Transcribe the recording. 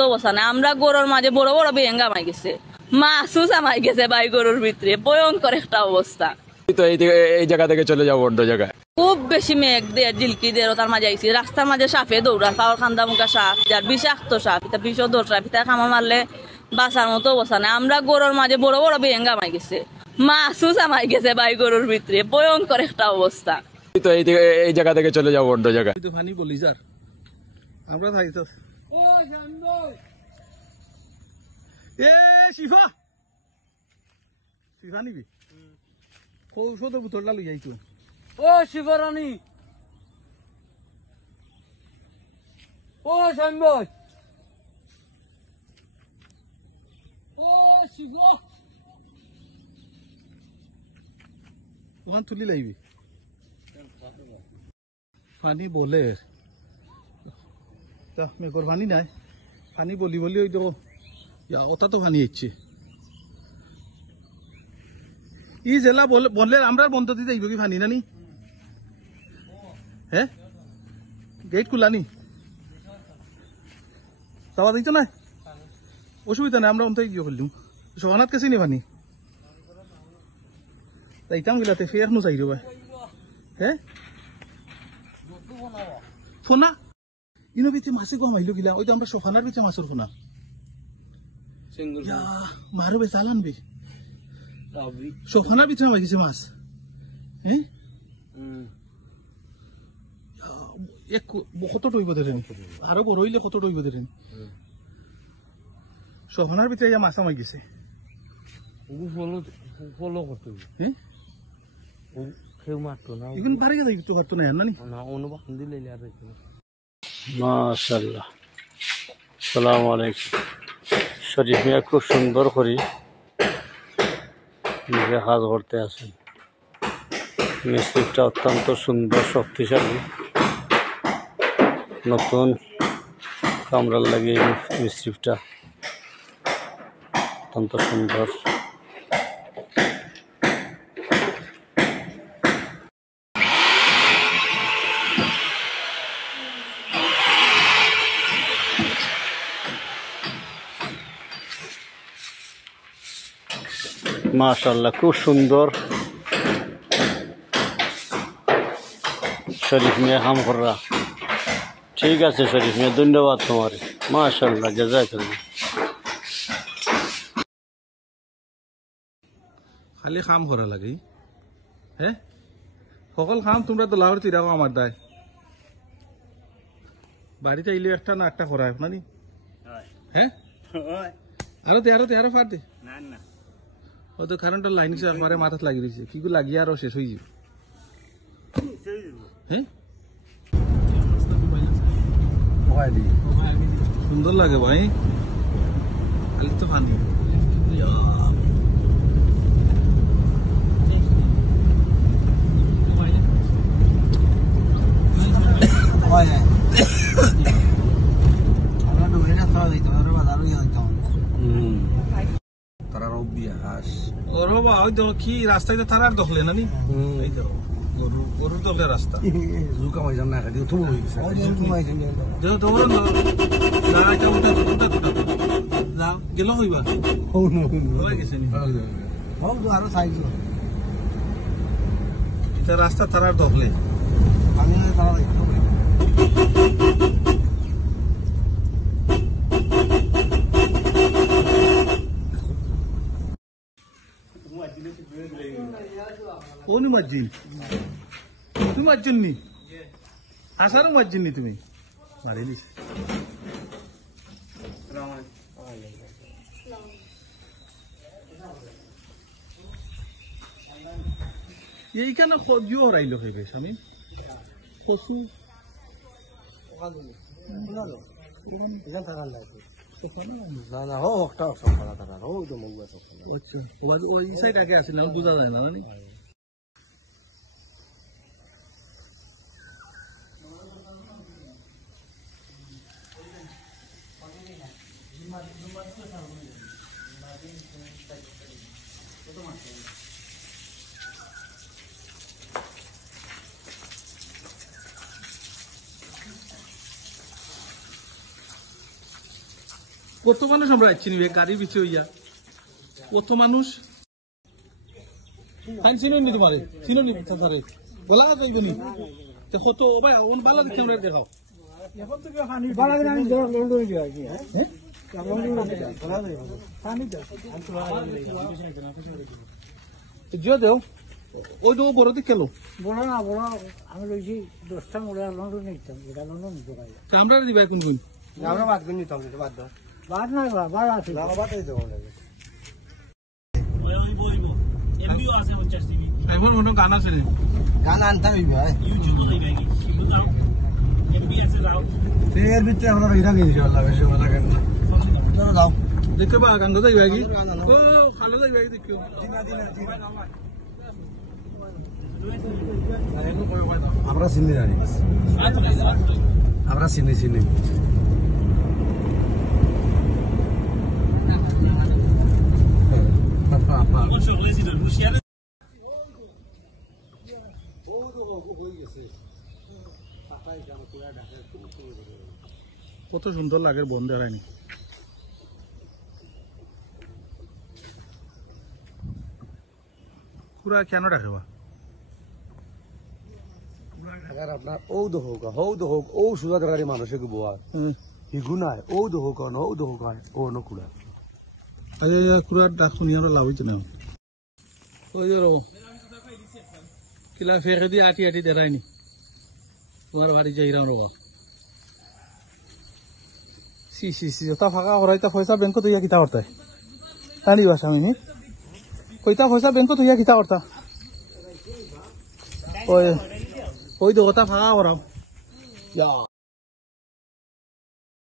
মতো অবস্থা নাই। আমরা গরুর মাঝে বড় বড় বেঙ্গা মাই গেছে, মাছও জামাই গেছে ভাই গরুর ভিতরে, ভয়ঙ্কর একটা অবস্থা। তো এই জায়গা থেকে চলে যাবো অন্য জায়গায়। খুব বেশি মেঘ দিয়ে জিলকি দিয়ে তার মাঝে আইসি, রাস্তার মাঝে সাপে দৌড়া, পাওয়ার খান্দা মুখা সাপ, যার বিষাক্ত সাপ, এটা বিষধর সাপ, এটা খামা মারলে বাঁচার মতো অবস্থা নাই। আমরা গরুর মাঝে বড় বড় বেঙ্গা মাই গেছে, মাছও জামাই গেছে ভাই গরুর ভিতরে, ভয়ঙ্কর একটা অবস্থা। তো এই জায়গা থেকে চলে যাবো অন্য জায়গায়। বলি স্যার আমরা থাকি তো শিফা শিফা নিবি ঔষধ বোতলটা লই যাইতো। ও শিবরানী, ও সম্বত, ও শিব, ওখান তুলি লাইবি পানি বলে মেঘর পানি নাই, পানি বলি বলি ওই দেখো ওটা তো পানি হচ্ছে ই জেলা বললে আমরা বন্ধ দিতে যাইব কি পানি নানি? হ্যাঁ গেট খুলানি যাওয়া দিত না, অসুবিধা নাই, আমরা অন্তত গিয়ে করলাম সহানাত কাছে নি পানি যাইতাম গিলাতে ফের নো চাই রবা। হ্যাঁ ফোনা ইনো ভিতরে মাছে কম আইলো গিলা, ওই তো আমরা সখানার ভিতরে মাছের ফোনা মারো বে চালান বে সখানার ভিতরে মাগিছে মাছ। হ্যাঁ কত টইব দেন আরো বড় হইলে কত টইব দেন সখানার ভিতরে মাছা মাগিছে। হ্যাঁ এখন বাড়ি গেছে একটু করতো না নানি মাশাআল্লাহ। আসসালামু আলাইকুম। শরীফ মিয়া খুব সুন্দর করে নিজে কাজ করতে আছেন। মিস্ত্রিটা অত্যন্ত সুন্দর শক্তিশালী, নতুন কামরার লাগে মিস্ত্রিটা অত্যন্ত সুন্দর। মাশাআল্লাহ খুব সুন্দর শরীফ মিয়া কাম করা। ঠিক আছে শরীফ মিয়া, ধন্যবাদ তোমার। মাশাআল্লাহ জাযাকাল্লাহ। খালি কাম করা লাগে। হ্যাঁ সকল কাম তোমরা তো লাহোর তিরাও আমার দায়, বাড়িতে আইলে একটা না একটা করা নানি। হ্যাঁ আরো ফার দে ও তো কারেন্টের লাইন একবারে মাথাত লাগি দিয়েছে, কি লাগিয়ে আরো শেষ হয়ে যাবে। হ্যাঁ সুন্দর লাগে ভাই, তো পানি তারা অভ্যাস কি রাস্তায় তো তারা দখলে নানি, গরুর দখলে রাস্তা গেল হইবা রাস্তা তারার দখলে কোন মসজিদ? তুমি মসজিদ নি আসারও মসজিদ নি তুমি মারিলি এইখানে সজিও হরাইল খেবে স্বামী শশু না না হো একটা সকালা তারা হো তো মগুয়া সকালা। আচ্ছা ওই সাইড আগে আছে না বুঝা যায় না মানে। কত মানুষ আমরা যাচ্ছি নিবে গাড়ির পিছিয়ে হইয়া কত মানুষ ফাইন চিনুন নি তোমারে চিনুন নি তারে বলা যাইবে নি দেখো তো ভাই ওন ভালো দেখতে আমরা দেখাও জিও দেও ওই তো বড় দিক খেলো বড় না বড় আমি রয়েছি 10টা মোড়ে লন্ডন নিতাম এটা লন্ডন নিতে পারি আমরা দিবে কোন কোন আমরা বাদ করে নিতাম এটা বাদ দাও বাদ না বাদ আছে না বাদ এই দেবো লাগে ওই বইবো এমবিও আছে 50 জিবি এখন কোনো গান আছে রে গান আনতে হইবে ইউটিউবে হইবে কি কিন্তু দাও এমবি আছে দাও এর ভিতরে আমরা এটা কি ইনশাআল্লাহ বেশি ভালো লাগে না চলো দাও দেখতে বা গান তো যাইবে কি ও ভালো যাইবে দেখো আমরা চিনি জানি আমরা চিনি চিনি কত সুন্দর লাগে বন দাঁড়ায়নি পুরা কেন রাখবা अगर अपना औद होगा ओ सुधा गाड़ी मानुष के बुआ ही गुना है औद होगा ओ न कुड़ा আরে কুড়া ডাক শুনি আমরা লাভ হইছে না ওই যে রো কিলা ফেরে দি আটি আটি দেরাইনি তোমার বাড়ি যাইরাম রো সি ওটা ফাঁকা হরাইতা পয়সা ব্যাংক তো ইয়া কিতা করতে তালি বাসা মিনি কইতা পয়সা ব্যাংক তো ইয়া কিতা করতা ওই ওই তো ওটা ফাঁকা করাও